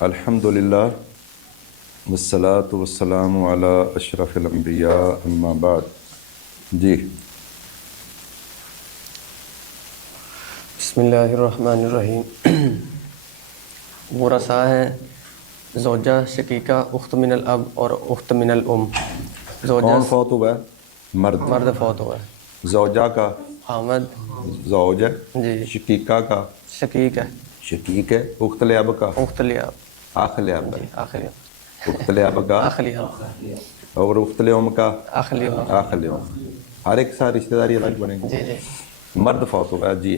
الحمدللہ والصلاة والسلام علی اشرف الانبیاء اما بعد. جی بسم اللہ الرحمن الرحیم. ورثاء ہیں زوجہ، شقیقہ، اخت من الاب اور اخت من الام. کون فوت ہوا ہے؟ مرد فوت ہوا ہے. زوجہ کا حامد زوج ہے، جی، شقیقہ کا شقیق ہے، شقیق ہے، اخت لاب کا اخت لیاب اخ لاب جی، آخری اخت لاب کا آخری اور اخت لام کا آخری اخ لام. ہر ایک ساتھ رشتہ داری الگ بنے گی. جی جی. مرد فوت ہوا ہے. جی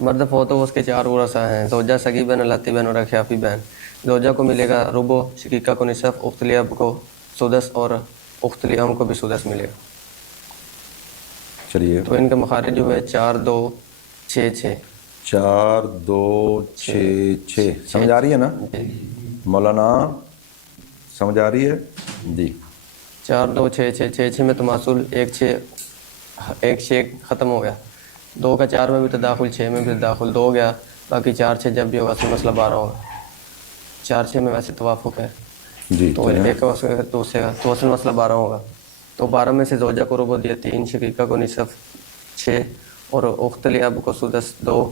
مرد فوت ہو اس کے 4 ورثاء ہیں. زوجہ، سگی بہن، لاتی بہن اور اخیافی بہن. زوجہ کو ملے گا ربع، شقیقہ کو نصف، اخت لیاب کو سدس اور اخت لیام کو بھی سدس ملے گا. چلیے. تو ان کے مخارج ہوئے 4 2 6 6. 4 2 6 6 سمجھ آ رہی ہے نا مولانا؟ سمجھ آ رہی ہے؟ جی. 4 2 6 6 6 6 میں تماثل، 1 6 ختم ہو گیا. 2 کا 4 میں بھی تداخل، 6 میں بھی تداخل، 2 گیا. باقی 4 6 جب بھی ہوگا تو مسئلہ 12 ہوگا. 4 6 میں ویسے توافق ہے جی تو ایک کا دوسرے کا تو اصل مسئلہ 12 ہوگا. تو 12 میں سے زوجہ کو ربع دیا 3، شقیقہ کو نصف 6 اور اخت لیاب کو سدس 2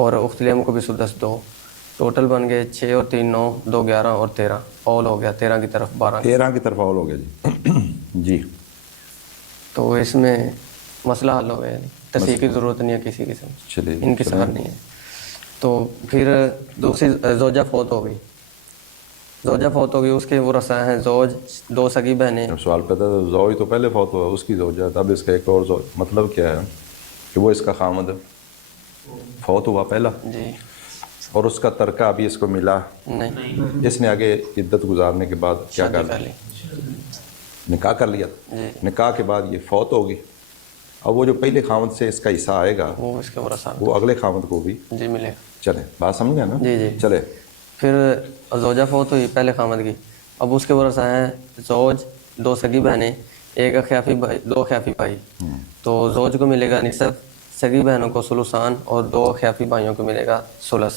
اور اخت لیام کو بھی سدس 2. ٹوٹل بن گئے 6 اور 3 9، 2 11 اور 13. اول ہو گیا 13 کی طرف 12 کی طرف اول ہو گیا. جی جی. تو اس میں مسئلہ حل ہو گیا. تصحیح کی ضرورت نہیں ہے کسی قسم، چلیے انکسار نہیں ہے. تو پھر دوسری زوجہ فوت ہو گئی. زوجہ فوت ہو گئی، اس کے ورثاء ہیں زوج، 2 سگی بہنیں. سوال پیدا ہے، زوج تو پہلے فوت ہوا، اس کی زوجہ، اب اس کا ایک اور زوج. مطلب کیا ہے کہ وہ اس کا خامد فوت ہوا پہلا جی اور اس کا ترکہ ابھی اس کو ملا نہیں، اس نے آگے عدت گزارنے کے بعد کیا شادی کر کر لی. نکاح کر لیا. جی، نکاح کے بعد یہ فوت ہوگی. اب وہ جو پہلے خامد سے اس کا حصہ آئے گا وہ اس کے ورثاء وہ اگلے خامد کو بھی جی ملے. چلے. بات سمجھ گئے نا؟ جی جی. چلے. پھر زوجہ فوت ہوئی پہلے خامد کی. اب اس کے ورثاء ہیں زوج، 2 سگی بہنیں، 1 اخیافی بھائی، 2 اخیافی بھائی. تو زوج کو ملے گا نصف، سگی بہنوں کو ثلثان اور 2 اخیافی بھائیوں کو ملے گا ثلث.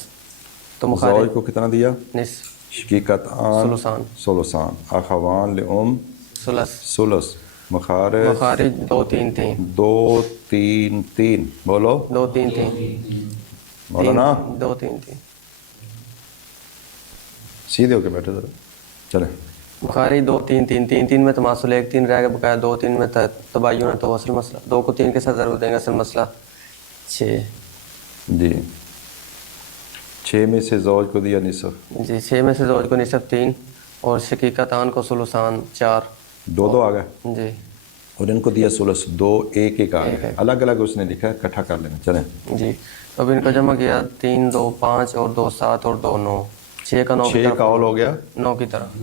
تو زوج کو کتنا دیا؟ نصف، شقیقتان ثلثان، اخوان لام ثلث. مخارج 2 3 3 2 3 3 بولو 2 3 3 مولانا. 2 3 3. سیدھے ہو کے بیٹھے ذرا. چلے. بخاری 2 3 3 3 3 میں تماثل، 1 3 رہ گیا بقایا، 2 3 میں تباین ہے. تو اصل مسئلہ 2 کو 3 کے ساتھ ضرب دیں گے، اصل مسئلہ 6. جی. 6 میں سے زوج کو دیا نصف. جی 6 میں سے زوج کو نصف 3 اور شقیقتان کو ثلثان 4. 2 آ گئے جی اور ان کو دیا ثلث 2 1 1 آ گئے. الگ الگ اس نے لکھا ہے، اکٹھا کر لینا. چلیں. جی. اب ان کو جمع کیا 3 2 5 اور 2 7 اور 2 9. 6 کا 9 کی 6 طرف، کا اول ہو گیا. 9 کی طرف.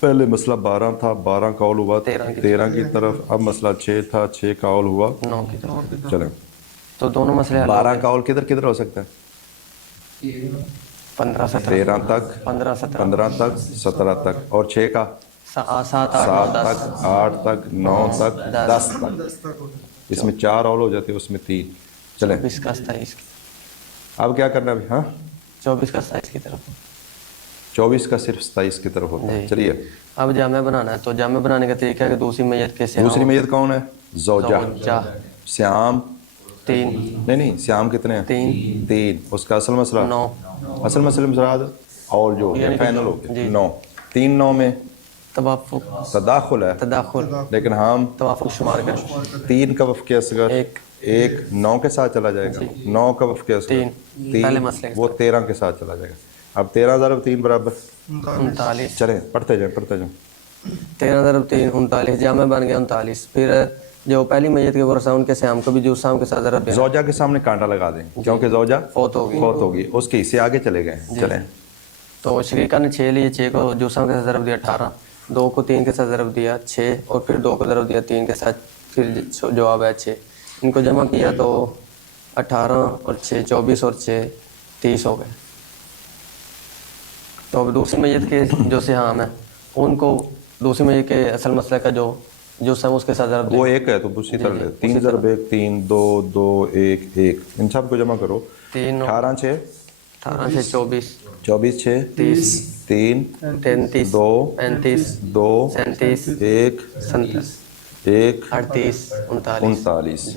پہلے مسئلہ 12 تھا، 12 کا اول ہوا 13 کی طرف. اب مسئلہ 6 تھا، 6 کا اول ہوا 9 کی طرف. چلیں. تو دونوں مسئلے حل ہو 12 گئے. کا اول کدھر ہو سکتا ہے؟ 15 17 13 تک، 15 17 15 تک، 17 تک. اور 6 کا 7 8 7 9 تک، 8 تک، 9 تک، 10 تک. اس میں 4 اول ہو جاتے، اس میں 3. چلیں. 24 کا 27 کی. اب کیا کرنا ہے؟ ہاں 24 کا 27 کی طرف. 24 کا صرف 27 کی طرف ہوتا ہے. چلیے. اب جامع بنانا ہے. تو جامع بنانے کا طریقہ ہے کہ دوسری میت کے سیام، دوسری میت کون ہے؟ زوجہ. سیام 3 نہیں سیام کتنے ہیں؟ 3. اس کا اصل مسئلہ 9. اصل مسئلہ مراد اور جو فائنل ہو گیا 9. 3 9 میں توافق تداخل ہے، تداخل، لیکن ہم توافق شمار کریں. 3 کا وفق اصغر 1 9 کے ساتھ چلا جائے گا. 9 کا وفق اصغر 3 وہ 13 کے ساتھ چلا جائے گا. اب 13 ضرب 3 برابر 39. چلیں پڑھتے جائیں 13 ضرب 3 39. جامع بن گیا 39. پھر جو پہلی میت کے ورثہ ان کے سیام کو بھی جو سام کے ساتھ ضرب دینا. زوجہ کے سامنے کانٹا لگا دیں کیونکہ زوجہ فوت ہوگی. اس کے حصے آگے چلے گئے. چلیں. تو شقیقہ نے 6 لیے، 6 کو جو سام کے ساتھ ضرب دیا 18، 2 کو 3 کے ساتھ ضرب دیا 6 اور پھر 2 کو ضرب دیا 3 کے ساتھ، پھر جواب ہے 6. ان کو جمع کیا تو 18 اور 6 24 اور 6 30 ہو گئے. تو اب دوسری میت کے جو سہام ہیں ان کو دوسری میت کے اصل مسئلہ کا جو سم اس کے ساتھ ضرب وہ 1 ہے تو اسی طرح 3 ضرب 1 3 2 2 1 1 ان سب کو جمع کرو. 3 18 6 18 سے 24 24 6 30 3 33 2 35 2 37 1 37 1 38 39 39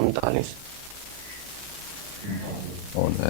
39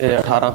18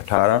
18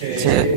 6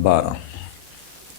12।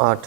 8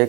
1,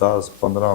10, 15,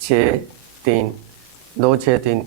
6, 3, 2, 6, 3,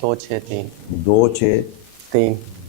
2, 6, 3, 2, 6, 3,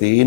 3,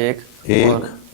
1,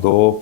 2,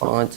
5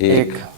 1,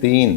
3,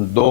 2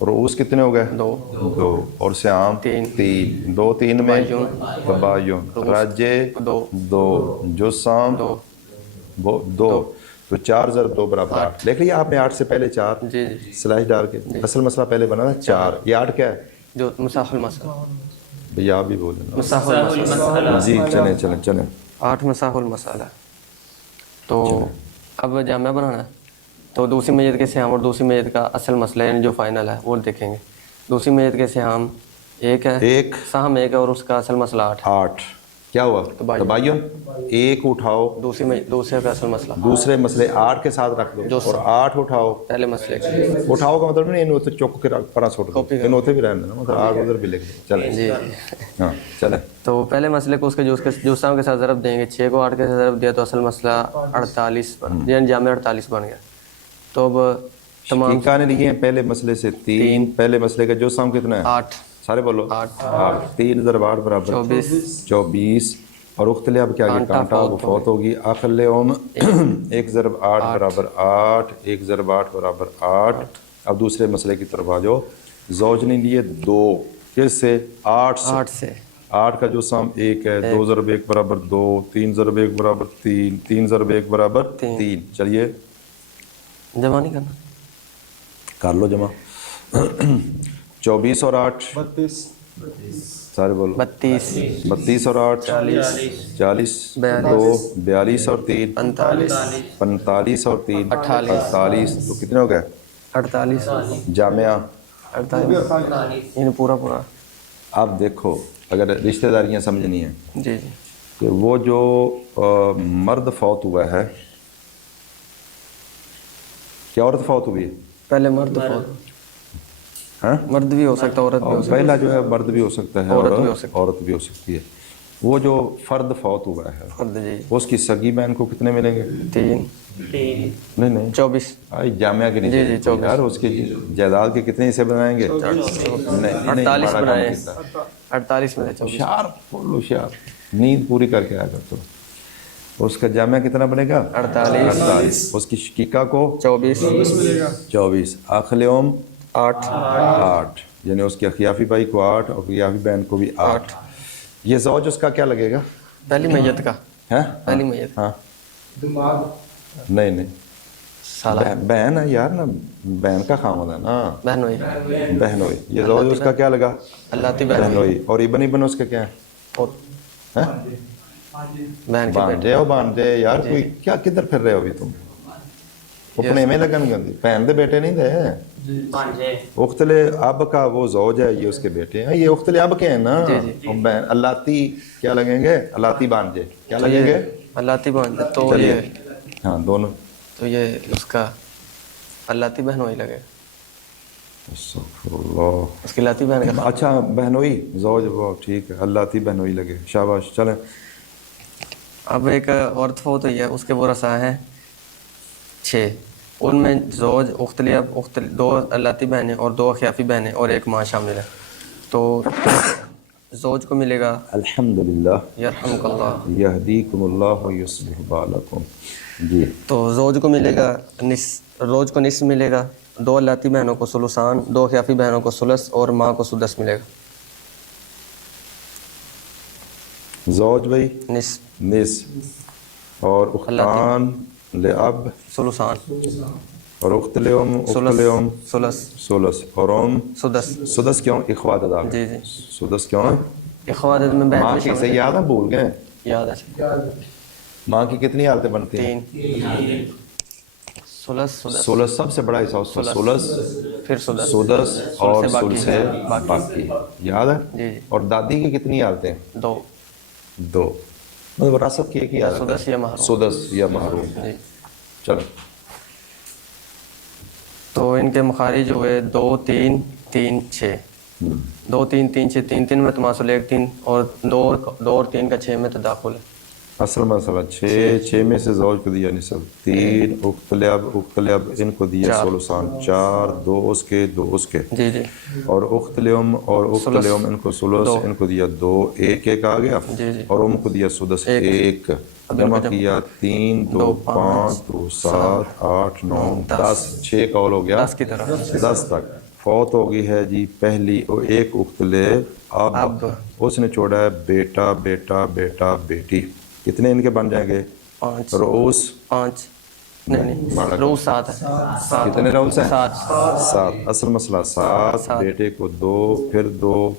رؤوس کتنے ہو گئے؟ 2 2 اور سیام 3 2 3 میں تباین راجے 2 جسام 2 تو 4 ضرب 2 برابر 8 لکھ لیا آپ نے 8 سے پہلے 4 جی سلیش ڈال کے اصل مسئلہ پہلے بنا تھا 4 یہ 8 کیا ہے جو مساح المسألہ بھیا آپ بھی بولیں مساح المسألہ جی چلیں 8 مساح المسألہ تو اب جامعہ بنانا ہے تو دوسری میت کے سہام اور دوسری میت کا اصل مسئلہ یعنی جو فائنل ہے وہ دیکھیں گے دوسری میت کے سہام 1 ہے سہام 1 ہے اور اس کا اصل مسئلہ 8 کیا ہوا تباین 1 اٹھاؤ دوسرے کا اصل مسئلہ دوسرے مسئلے 8 کے ساتھ رکھ دو اور 8 اٹھاؤ پہلے مسئلے اٹھاؤ کا مطلب نہیں ان ہوتے چوک کے پرا چھوڑ دو ان ہوتے بھی رہنے نا مطلب 8 ادھر بھی لکھ دو چلیں جی ہاں چلیں تو پہلے مسئلے کو اس کے جو سام کے ساتھ ضرب دیں گے 6 کو 8 کے ساتھ ضرب دیا تو اصل مسئلہ 48 یعنی جامع 48 بن گیا تو اب تمام نے لکھے ہیں پہلے مسئلے سے 3 پہلے مسئلے کا جو سام کتنا ہے 8 سارے بولو 8 3 ضرب 8 برابر 24 اور اختلے اب کیا کانٹا وہ فوت ہوگی اخل 1 ضرب 8 برابر 8 1 ضرب 8 برابر 8 اب دوسرے مسئلے کی طرف آ جاؤ زوج نے لیے 2 کس سے 8 سے 8 کا جو سام 1 ہے 2 ضرب 1 برابر 2 3 ضرب 1 برابر 3 3 ضرب 1 برابر 3 چلیے جمع نہیں کرنا کر لو جمع 24 اور 8 سارے بولو 32 اور 8 40 2 42 اور 3 45 اور 3 48 تو کتنے ہو گئے 48 جامعہ 48 یہ پورا اب دیکھو اگر رشتہ داریاں سمجھنی ہیں جی کہ وہ جو مرد فوت ہوا ہے کیا عورت فوت ہوئی ہے پہلے مرد مرد بھی ہو سکتا ہے عورت بھی ہو سکتا ہے پہلا جو ہے مرد بھی ہو سکتا ہے عورت بھی ہو سکتی ہے وہ جو فرد فوت ہوا ہے فرد جی اس کی سگی بہن کو کتنے ملیں گے 3 نہیں 24 جامعہ کے نیچے یار اس کی جائیداد کے کتنے حصے بنائیں گے 48 بنائے 48 میں ہوشیار نیند پوری کر کے آیا کرتا اس کا جامعہ کتنا بنے گا 48 اس کی شقیقہ کو 24 آخل 8 یعنی اس کے اخیافی بھائی کو 8 اور اخیافی بہن کو بھی 8 یہ زوج اس کا کیا لگے گا پہلی میت کا پہلی میت ہاں نہیں سالہ بہن ہے یار نا بہن کا خامد ہے نا بہن ہوئی یہ زوج اس کا کیا لگا اللہ بہن ہوئی اور ابن اس کا کیا ہے باندھے یار کوئی کیا کدھر پھر رہے ہو ابھی تم اپنے میں لگن گندی بہن دے بیٹے نہیں دے اختلے اب کا وہ زوج ہے یہ اس کے بیٹے ہیں یہ اختلے اب کے ہیں نا بہن اللہ کیا لگیں گے اللہ باندھے کیا لگیں گے اللہ باندھے تو یہ ہاں دونوں تو یہ اس کا اللہ بہن وہی لگے اس کی لاتی بہن کا اچھا بہنوئی زوج وہ ٹھیک ہے اللہ بہنوئی لگے شاباش چلیں اب ایک عورت فوت ہوئی ہے اس کے ورثاء ہیں 6 ان میں زوج دو اللہ بہنیں اور 2 اخیافی بہنیں اور 1 ماں شامل ہے تو زوج کو ملے گا الحمدللہ یرحمک اللہ یہدیکم اللہ ویصلح بالکم جی تو زوج کو ملے گا روز کو نصف ملے گا 2 اللہ بہنوں کو ثلثان 2 اخیافی بہنوں کو ثلث اور ماں کو سدس ملے گا زوج بھائی نصف اور اختان لأب ثلثان اور اخت لأم ثلث اور سدس کیوں اخوات ادا جی سدس کیوں اخوات میں ماں کی سے یاد ہے بھول گئے یاد ہے ماں کی کتنی حالتیں بنتی ہیں 3 ثلث سب سے بڑا حصہ اس کا ثلث پھر سدس اور ثلث باقی یاد ہے اور دادی کی کتنی حالتیں 2 مطلب وراثت کی ایک ہی حالت سدس یا محروم چلو تو ان کے مخارج ہوئے 2 3 3 6 2 3 3 6 3 3 میں تماثل 1 3 اور 2 اور 3 کا 6 میں تداخل ہے اصل مسئلہ 6 میں سے زوج کو دیا نصف 3 اختلاب ان کو دیا ثلثان 4 2 اس کے جی اور اختلام ان کو ثلث ان کو دیا 2 1 آ گیا اور ام کو دیا سدس 1 جمع کیا 3 2 5 2 7 8 9 10 6 کال ہو گیا 10 تک فوت ہو گئی ہے جی پہلی ایک اختلے اب اس نے چھوڑا ہے بیٹا بیٹا بیٹا بیٹی. کتنے ان کے بن جائیں گے؟ 5 رؤوس 5 نہیں رؤوس 7 ہے. کتنے رؤوس ہیں؟ 7. 7. اصل مسئلہ 7. بیٹے کو 2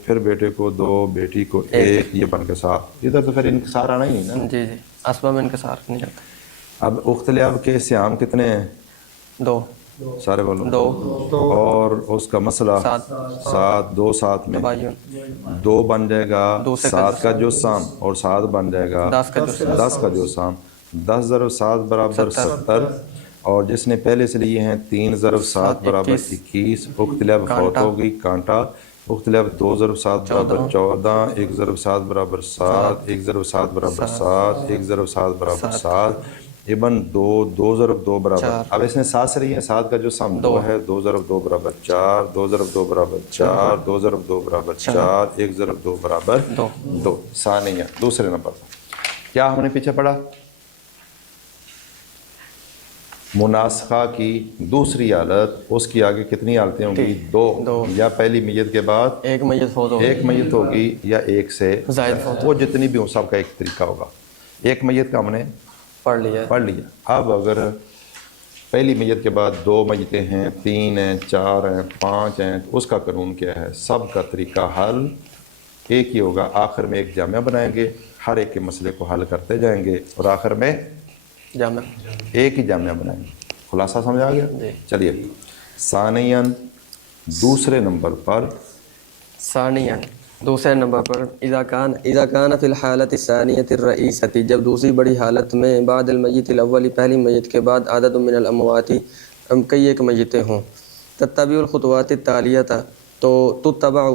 پھر بیٹے کو 2 بیٹی کو 1 یہ بن کے 7. ادھر تو پھر انکسار آنا ہی نا. جی جی اسباب میں انکسار نہیں آتا. اب اختلے اب کے سیام کتنے ہیں؟ 2 سارے بولو. 2 اور اس کا مسئلہ 7. 2 7 میں 2 بن جائے گا 7 کا جو سام اور 7 بن جائے گا 10 کا جو سام. 10 ضرب 7 برابر 70. اور جس نے پہلے سے لیے ہیں 3 ضرب 7 برابر 21. اختلے اب فوت ہو گئی کانٹا. اختلے اب 2 ضرب 7 برابر 14. 1 ضرب 7 برابر 7. 1 ضرب 7 برابر 7. 1 ضرب 7 برابر 7. ابن 2 ضرب 2 برابر. اب اس نے 7 سے رہی ہے. 7 کا جو سم 2 ہے 2 ضرب 2 برابر 4. 2 ضرب 2 برابر 4. 2 ضرب 2 برابر 4. 1 ضرب 2 برابر 2. ثانیہ دوسرے نمبر پر کیا ہم نے پیچھے پڑھا؟ مناسخہ کی دوسری حالت. اس کی آگے کتنی حالتیں ہوں گی؟ 2. یا پہلی میت کے بعد ایک میت فوت ہوگی. ایک میت ہوگی یا ایک سے زائد فوت. وہ جتنی بھی ہوں سب کا ایک طریقہ ہوگا. ایک میت کا ہم نے پڑھ لیا. اب اگر پہلی میت کے بعد 2 میتیں ہیں 3 ہیں 4 ہیں 5 ہیں تو اس کا قانون کیا ہے؟ سب کا طریقہ حل ایک ہی ہوگا. آخر میں ایک جامعہ بنائیں گے. ہر ایک کے مسئلے کو حل کرتے جائیں گے اور آخر میں جامعہ ایک ہی جامعہ بنائیں گے. خلاصہ سمجھ آ گیا؟ چلیے ثانیاً دوسرے نمبر پر دوسرے نمبر پر اذا کان فی الحالت الثانیۃ الرئیسۃ جب دوسری بڑی حالت میں بعد المیت الاول پہلی میت کے بعد عدد من الاموات کئی ایک میتیں ہوں تتبع الخطوات التالیہ تو تتبع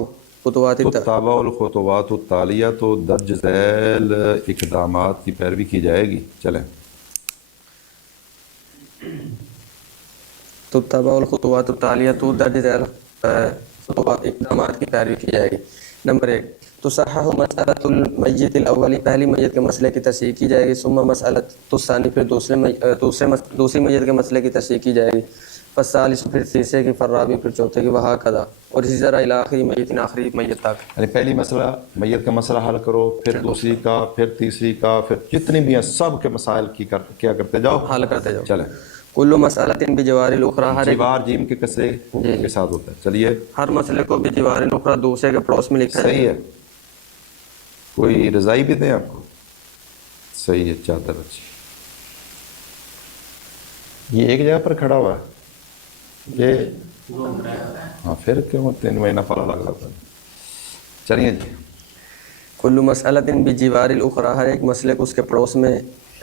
الخطوات التالیہ تو درج ذیل اقدامات کی پیروی کی جائے گی. چلیں تتبع الخطوات التالیہ تو درج ذیل اقدامات کی پیروی کی جائے گی. نمبر 1 تصحح مسئلۃ المیت الاولی پہلی میت کے مسئلے کی تصحیح کی جائے گی. ثم مسئلۃ الثانی پھر دوسری میت کے مسئلے کی تصحیح کی جائے گی. فالثالث پھر تیسرے کی. فالرابع پھر چوتھے کی. وہکذا اور اسی طرح الی آخری میت آخری میت تک. یعنی پہلی مسئلہ میت کا مسئلہ حل کرو پھر دوسری کا پھر تیسری کا پھر جتنی بھی ہیں سب کے مسائل کی کیا کرتے جاؤ حل کرتے جاؤ. چلیں کل مسئلۃ بجوار الاخری ہر جوار جیم کے کسرے کے ساتھ ہوتا ہے. چلیے ہر مسئلے کو بجوار الاخری دوسرے کے پڑوس میں لکھا صحیح ہے. کوئی رضائی بھی دیں آپ کو؟ صحیح ہے. چادر اچھی یہ ایک جگہ پر کھڑا ہوا ہے یہ ہاں پھر کیوں 3 مہینہ پڑا لگ رہا تھا. چلیے جی کل مسئلۃ بجوار الاخری ہر ایک مسئلے کو اس کے پڑوس میں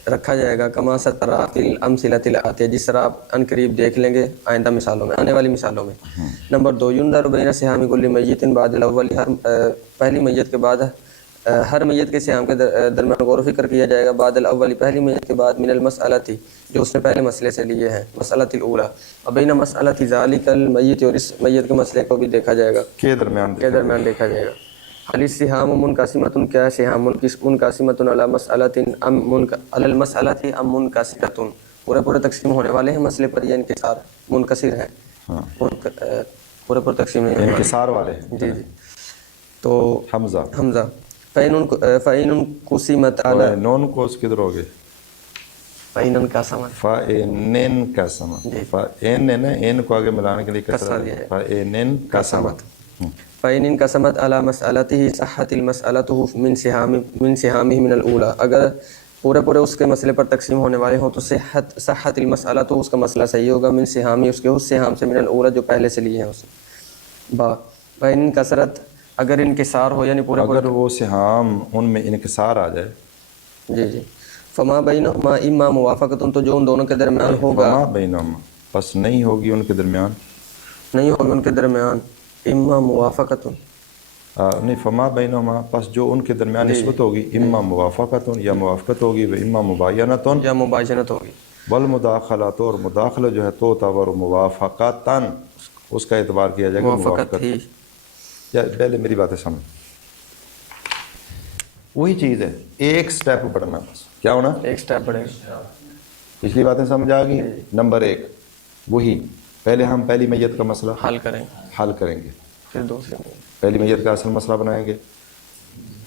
رکھا جائے گا. کما سترا فی الامثلۃ الآتیہ جس طرح آپ ان قریب دیکھ لیں گے آئندہ مثالوں میں آنے والی مثالوں میں. نمبر 2 ينظر بین سہام کل میت بعد الاول پہلی میت کے بعد ہر میت کے سہام کے درمیان غور و فکر کیا جائے گا. بعد الاول پہلی میت کے بعد من المسئلۃ جو اس نے پہلے مسئلے سے لیے ہیں مسئلۃ الاولی وبین مسئلۃ ذالک المیت اور اس میت کے مسئلے کو بھی دیکھا جائے گا کے درمیان دیکھا جائے گا. علی السہام منقسمۃ کیا سہام منقسمۃ علی مسئلۃ علی المسئلۃ ام منقسمۃ پورے تقسیم ہونے والے ہیں مسئلے پر. یہ انکسار منکسر ہیں پورے تقسیم انکسار والے ہیں. جی تو حمزہ فَإِنْ قُسِمَتْ عَلَى نون کوس کدھر ہوگے؟ فَإِنْ کا سمت فَإِنْ کا سمت فَإِنْ ہے نا این کو آگے ملانے کے لیے کسرہ ہے. فَإِنْ کا سمت فَإِنْ انقسمت عَلَى مَسْأَلَتِهِ صَحَّتِ الْمَسْأَلَةُ مِنْ سِهَامِهِ مِنَ الْأُولَى اگر پورے اس کے مسئلے پر تقسیم ہونے والے ہوں تو صحت المسئلہ تو اس کا مسئلہ صحیح ہوگا. من سہامی اس کے سہام سے من الاولی جو پہلے سے لیے ہیں اس با. فَإِنْ کثرت اگر انکسار ہو یعنی اگر وہ سہام ان میں انکسار آ جائے جی فما بینہما اما موافقت تو جو ان دونوں کے درمیان ہوگا فما بینہما پس نہیں ہوگی ان کے درمیان اما موافقت نہیں فما بینہما پس جو ان کے درمیان نسبت ہوگی اما موافقت یا موافقت ہوگی و اما مباینت یا مباینت ہوگی. والمداخلات اور مداخلہ جو ہے تو تعبر موافقتاً اس کا اعتبار کیا جائے گا موافقت. یا پہلے میری باتیں سمجھ وہی چیز ہے ایک سٹیپ بڑھنا بس کیا ہونا ایک سٹیپ بڑھے گا. پچھلی باتیں سمجھ آ گئی. نمبر 1 وہی پہلے ہم پہلی میت کا مسئلہ حل حل کریں گے. پھر دوسری میت. پہلی میت کا اصل مسئلہ بنائیں گے,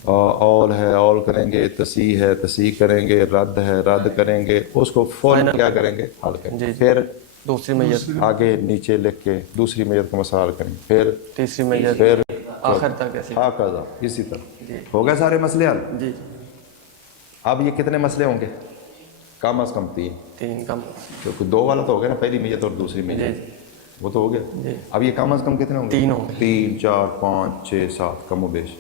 اول ہے اول کریں گے, تصحیح ہے تصحیح کریں گے, رد ہے رد کریں گے, اس کو فوراً کیا کریں گے, حل کریں گے. پھر دوسری میت آگے نیچے لکھ کے دوسری میت کا مسئلہ حل کریں گے, پھر تیسری میت, پھر آخر تک ایسے. آقا اسی طرح ہو گئے سارے مسئلے حل. جی. اب یہ کتنے مسئلے ہوں گے؟ کم از کم 3. 3 کم. کیونکہ 2 والا تو ہو گیا نا, پہلی میت اور دوسری میت, وہ تو ہو گیا. اب یہ کم از کم کتنے ہوں گے؟ 3 ہوں گے. 3 4 5 6 7 کم و بیش.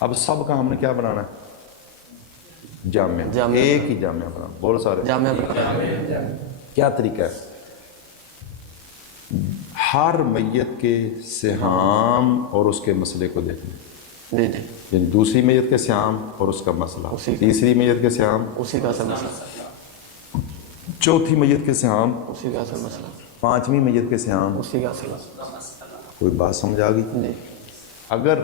اب سب کا ہم نے کیا بنانا ہے؟ جامعہ. ایک ہی جامعہ بنانا. بہت سارے جامعہ. کیا طریقہ ہے؟ ہر میت کے سہام اور اس کے مسئلے کو دیکھنا. جی جی. یعنی دوسری میت کے سہام اور اس کا مسئلہ, تیسری میت کے سہام اسی کا اصل مسئلہ, چوتھی میت کے سہام اسی کا اصل مسئلہ, پانچویں میت کے سہام اسی کا اصل مسئلہ. کوئی بات سمجھ آ گئی؟ جی. اگر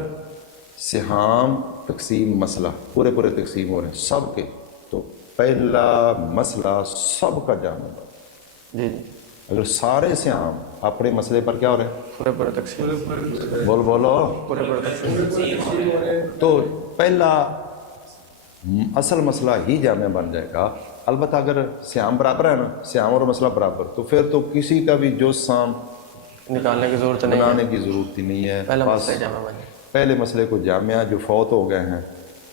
سہام تقسیم مسئلہ پورے تقسیم ہو رہے ہیں سب کے, تو پہلا مسئلہ سب کا جامع. جی جی. اگر سارے سہام اپنے مسئلے پر کیا ہو رہے ہیں؟ پورے تقسیم. بولو پورے تقسیم. تو پہلا اصل مسئلہ ہی جامع بن جائے گا. البتہ اگر سیام برابر ہے نا, سیام اور مسئلہ برابر, تو پھر تو کسی کا بھی جو سام نکالنے کی ضرورت نہیں, بنانے کی ضرورت ہی نہیں ہے. پہلا مسئلہ جامع بن جائے. پہلے مسئلے کو جامعہ جو فوت ہو گئے ہیں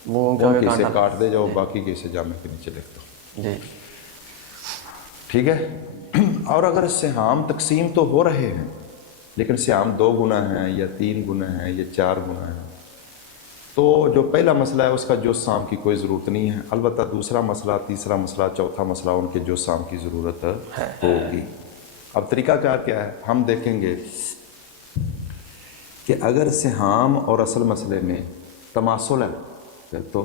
وہ کیسے کاٹ دے جاؤ, باقی کیسے جامع کے نیچے لکھ دو. جی ٹھیک ہے. اور اگر سہام تقسیم تو ہو رہے ہیں لیکن سہام 2 گنا ہیں یا 3 گنا ہیں یا 4 گنا ہیں, تو جو پہلا مسئلہ ہے اس کا جو سام کی کوئی ضرورت نہیں ہے. البتہ دوسرا مسئلہ, تیسرا مسئلہ, چوتھا مسئلہ, ان کے جو سام کی ضرورت ہوگی. اب طریقہ کار کیا ہے؟ ہم دیکھیں گے کہ اگر سہام اور اصل مسئلے میں تماثل ہے پھر تو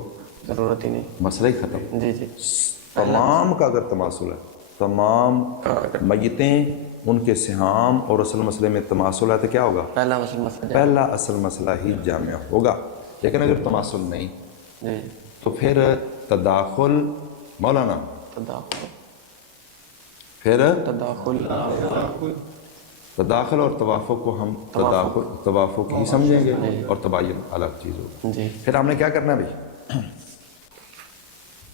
ضرورت ہی نہیں, مسئلہ ہی ختم. جی جی. تمام کا اگر تماثل ہے, تمام میتیں ان کے سہام اور اصل مسئلے میں تماثل ہے تو کیا ہوگا؟ پہلا اصل مسئلہ ہی جامع ہوگا. لیکن اگر تماثل نہیں تو پھر تداخل, مولانا پھر تداخل اور توافق کو ہم توافق ہی سمجھیں گے اور تباین الگ چیز ہوگی. پھر ہم نے کیا کرنا ہے بھائی؟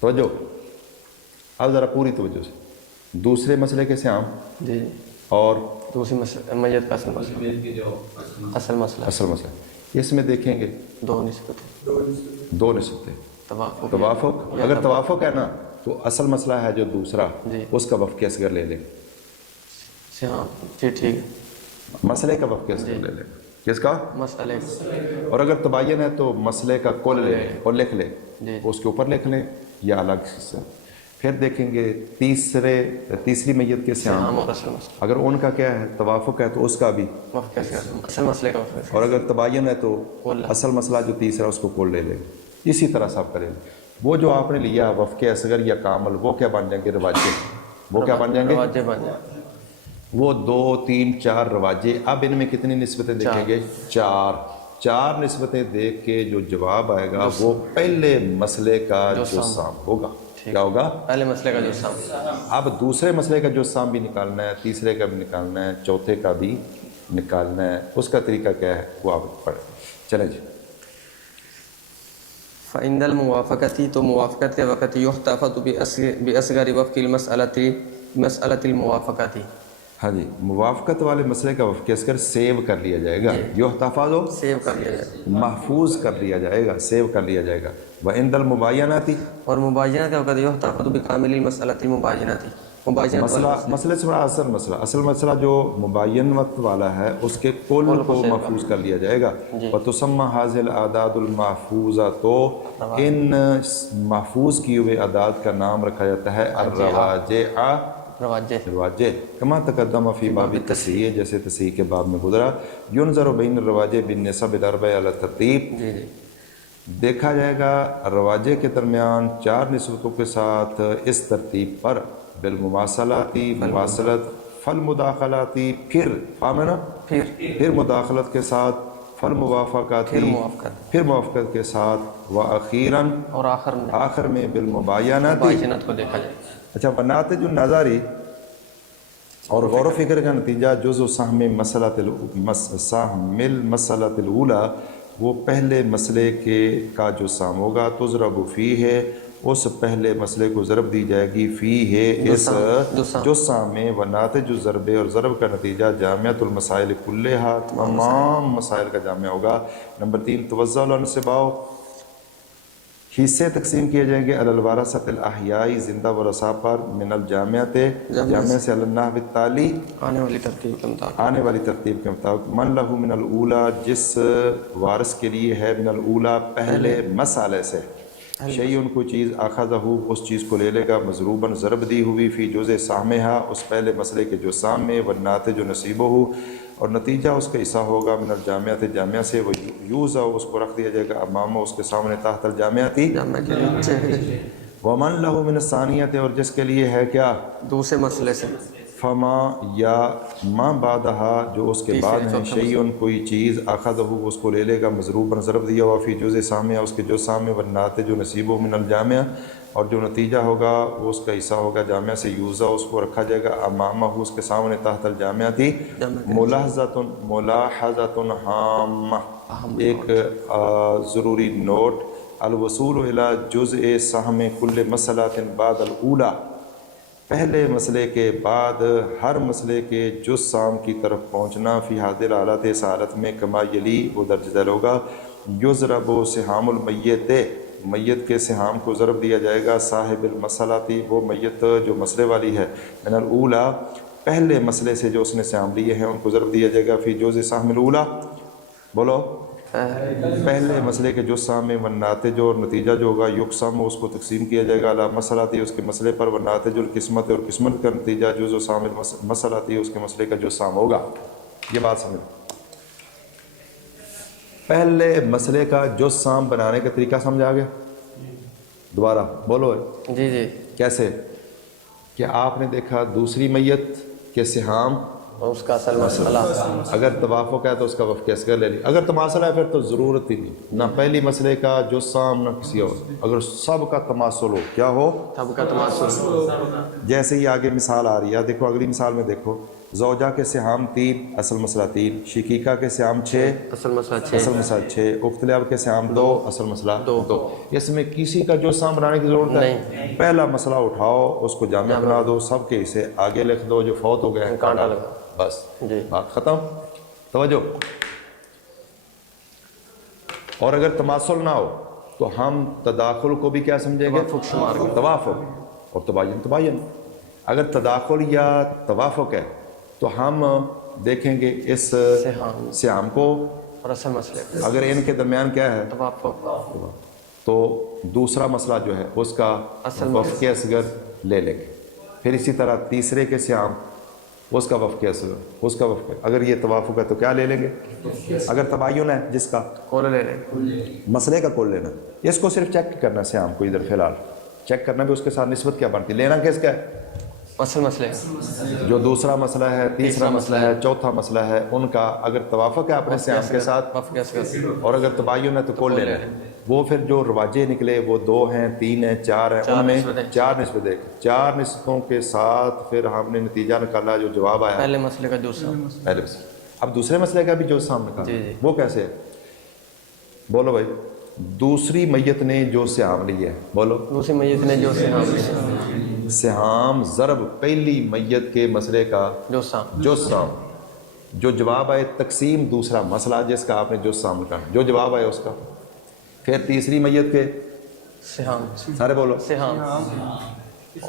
توجہ, اب ذرا پوری توجہ سے. دوسرے مسئلے کے سیام اور دوسری میت کا اصل مسئلہ, اس میں دیکھیں گے 2 نسبتیں. 2 نسبتیں. توافق, اگر توافق ہے نا تو اصل مسئلہ ہے جو دوسرا, اس کا وفق اصغر لے لیں. جی ٹھیک ہے. مسئلے کا وفق اصغر لے لیں. کس کا؟ مسئلے. اور اگر تباین ہے تو مسئلے کا کل لے لیں اور لکھ لیں, اس کے اوپر لکھ لیں یا الگ سے. پھر دیکھیں گے تیسری میت کے سیام, اگر ان کا کیا ہے توافق ہے تو اس کا بھی اصل مسئلے کا, اور اگر تباین ہے تو اصل مسئلہ جو تیسرا اس کو کل لے لیں. اسی طرح سب کریں. وہ جو آپ نے لیا وفق اصغر یا کامل, وہ کیا بن جائیں گے؟ رواجے. وہ کیا بن جائیں گے؟ وہ 2 3 4 رواجے. اب ان میں کتنی نسبتیں دیکھیں گے؟ 4 نسبتیں دیکھ کے جو جواب آئے گا وہ پہلے مسئلے کا جو سام ہوگا. کیا ہوگا؟ پہلے مسئلے کا جو سام. اب دوسرے مسئلے کا جو سام بھی نکالنا ہے, تیسرے کا بھی نکالنا ہے, چوتھے کا بھی نکالنا ہے. اس کا طریقہ کیا ہے وہ آپ پڑھیں. چلیں جی. فعند الموافقتی, تو موافقت کے وقت یحتفظ باصغر وفق مسئلۃ الموافقتی. ہاں جی, موافقت والے مسئلے کا وفق اصغر سیو کر لیا جائے گا. یحتفظ سیو کر لیا جائے گا, محفوظ کر لیا جائے گا, سیو کر لیا جائے گا. وعند المباینات, اور مباینہ کے وقت یحتفظ بکامل المسئلۃ المباینۃ. مسئلے سے بڑا اصل مسئلہ جو مبین وقت والا ہے اس کے کل کو محفوظ کر لیا جائے گا. وتسمى هذه الاعداد المحفوظہ, تو ان محفوظ کیے ہوئے اعداد کا نام رکھا جاتا ہے رواجے. کما تقدم فی باب التصحیح, جیسے تصحیح کے باب میں گزرا. ينظر بین الرواجے بالنسب الاربع علی الترتیب, دیکھا جائے گا رواجے کے درمیان 4 نسبتوں کے ساتھ اس ترتیب پر. بالمماثلاتی, مماثلت, فالمداخلاتی, پھر مداخلت کے ساتھ, فالموافقاتی, پھر موافقت کے ساتھ, واخیراً, اور آخر میں بالمباینات کو دیکھا جائے. اچھا, وناتج النظری اور غور و فکر کا نتیجہ جزء سہم مسئلۃ الاولی، وہ پہلے مسئلے کا جو سام ہوگا، تضرب فی ہے، اس پہلے مسئلے کو ضرب دی جائے گی، فی ہے اس جو سام میں، وناتج الضرب، اور ضرب کا نتیجہ جامعۃ المسائل کلھا، تمام مسائل کا جامعہ ہوگا۔ نمبر 3 توزع الانصباء، حصے تقسیم کیے جائیں گے الورثۃ الاحیاء، زندہ ورثاء پر، من الجامعۃ، جامعہ سے، النحو التالی، آنے والی ترتیب کے مطابق، آنے والی ترتیب کے مطابق، من لہ من الاولی، جس وارث کے لیے ہے من الاولی پہلے مسئلے سے، شیئن کوئی چیز، اخذہ اس چیز کو لے لے گا، مضروباً ضرب دی ہوئی، فی جزء سہمہا اس پہلے مسئلے کے جو سام میں، والناتج نصیبہ، اور نتیجہ اس کا حصہ ہوگا، من الجامعۃ، جامعہ سے، وہ یوزع اس کو رکھ دیا جائے گا، امامہ اس کے سامنے، تحت الجامعۃ، جامعہ کے نیچے، ومن لہ من الثانیۃ، اور جس کے لیے ہے کیا، دوسرے مسئلے سے، فما یا ما بعدہا جو اس کے بعد ہیں، شیئن کوئی چیز، اخذہ اس کو لے لے گا، مضروباً ضرب دیا ہوا، فی جزء سامعہ اس کے جو سامنے، والناتج نصیبہ من الجامعہ، اور جو نتیجہ ہوگا وہ اس کا حصہ ہوگا جامعہ سے، یوزع اس کو رکھا جائے گا، امامہ اس کے سامنے، تحت الجامعۃ، ملاحظۃ ہامہ، ایک ضروری نوٹ، الوصول الی جزء سہم کل مسئلۃ بعد الاولی، پہلے مسئلے کے بعد ہر مسئلے کے جز سام کی طرف پہنچنا، فی حاضر حالت، اس حالت میں، کما یلی وہ درج ذیل ہوگا، یضرب سہام المیت، میت کے سہام کو ضرب دیا جائے گا، صاحب المسئلۃ، وہ میت جو مسئلے والی ہے، من الاولی پہلے مسئلے سے جو اس نے سہام لیے ہیں ان کو ضرب دیا جائے گا، فی جزء سہم الاولی، بولو، پہلے مسئلے کے جو سام میں، والناتج، اور نتیجہ جو ہوگا، یقسم اس کو تقسیم کیا جائے گا، علی مسئلۃ اس کے مسئلے پر، والناتج القسمت، اور قسمت کا نتیجہ جزء سام مسئلۃ اس کے مسئلے کا جو سام ہوگا۔ یہ بات سمجھ، پہلے مسئلے کا جو سام بنانے کا طریقہ سمجھ آ گیا؟ دوبارہ بولو، جی جی، کیسے؟ کہ آپ نے دیکھا دوسری میت کے سہام اور اس کا اصل مسئلہ، اگر توافق ہے تو اس کا وفق اصغر لے لی، اگر تماثل ہے پھر تو ضرورت ہی نہیں، نہ پہلی مسئلے کا جو سام نہ کسی اور، اگر سب کا تماثل ہو، کیا ہو؟ سب کا تماثل، جیسے ہی آگے مثال آ رہی ہے، دیکھو اگلی مثال میں دیکھو، زوجہ کے سہام 3، اصل مسئلہ 3، شقیقہ کے سہام 6، اصل مسئلہ 6، اصل مسئلہ 6، اخت لاب کے سہام 2، اصل مسئلہ 2۔ اس میں کسی کا جو سام بنانے کی ضرورت ہے؟ پہلا مسئلہ اٹھاؤ، اس کو جامع بنا دو، سب کے اسے آگے لکھ دو، جو فوت ہو گئے ہیں کانٹا لگا، بس جی، بات ختم۔ توجہ، اور اگر تماثل نہ ہو تو ہم تداخل کو بھی کیا سمجھیں گے؟ توافق، اور تباین۔ اگر تداخل یا توافق ہے تو ہم دیکھیں گے اس سہام کو اور اصل مسئلے، اگر ان کے درمیان کیا ہے؟ توافق، تو دوسرا مسئلہ جو ہے اس کا وفق اصغر لے لیں گے، پھر اسی طرح تیسرے کے سہام اس کا وفق اصغر، اس کا وفق، اگر یہ توافق ہے تو کیا لے لیں گے؟ اگر تباین ہے جس کا، کول لے لیں، مسئلے کا کول لینا، اس کو صرف چیک کرنا سہام کو، ادھر فی الحال چیک کرنا بھی اس کے ساتھ نسبت کیا بنتی، لینا کس کا ہے؟ اصل مسئلے، جو دوسرا مسئلہ ہے، تیسرا مسئلہ ہے، چوتھا مسئلہ ہے، ان کا اگر توافق ہے اپنے سہام کے ساتھ، وفق اصغر، اور اگر تباین ہے تو کول لینا ہے۔ وہ پھر جو رواجے نکلے وہ 2 ہیں، 3 ہیں، 4 ہیں، ان میں 4 نسبتیں، 4 نسبتوں کے ساتھ پھر ہم نے نتیجہ نکالا، جو جواب آیا پہلے مسئلے کا جو سام، پہلے مسئلہ۔ اب دوسرے مسئلے کا بھی جو سام نکالا، وہ کیسے ہے؟ بولو بھائی، دوسری میت نے جو سہام لیا ہے، بولو، دوسری میت نے جو سہام لیا، سہام ضرب پہلی میت کے مسئلے کا جو سام، جو سام، جو جواب آئے تقسیم دوسرا مسئلہ جس کا آپ نے جو سام نکالا، جو جواب آئے اس کا، پھر تیسری میت کے سہام، سارے بولو، سہام،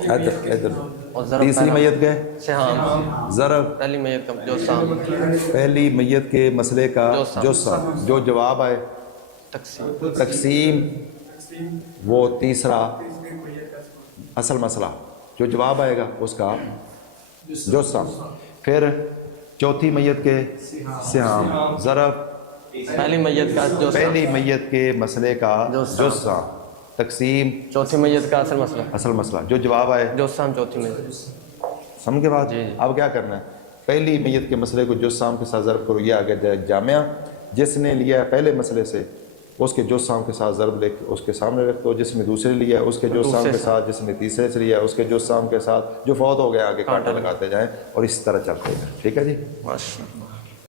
ادھر اور ضرب تیسری میت کے سہام، ضرب پہلی میت کا جو سام، پہلی میت کے مسئلے کا جو سام، جو جواب آئے تقسیم وہ تیسرا اصل مسئلہ، جو جواب آئے گا اس کا جو سام، پھر چوتھی میت کے سہام ضرب پہلی میت کا جو پہلی میت کے مسئلے کا جو سام، تقسیم چوتھی میت کا اصل مسئلہ، جو جواب آئے جو سام چوتھی میت، سمجھ کے بعد اب کیا کرنا ہے؟ پہلی میت کے مسئلے کو جو سام کے ساتھ ضرب کرو، یہ آگے جامعہ، جس نے لیا ہے پہلے مسئلے سے اس کے جسام کے ساتھ ضرب لے کے اس کے سامنے رکھ دو، جس نے دوسرے لیا اس کے جسام کے ساتھ، جس نے تیسرے سے لیا اس کے جسام کے ساتھ، جو فوت ہو گیا آگے کانٹا لگاتے جائیں اور اس طرح چلتے جائیں. ٹھیک ہے جی. ماشاء اللہ.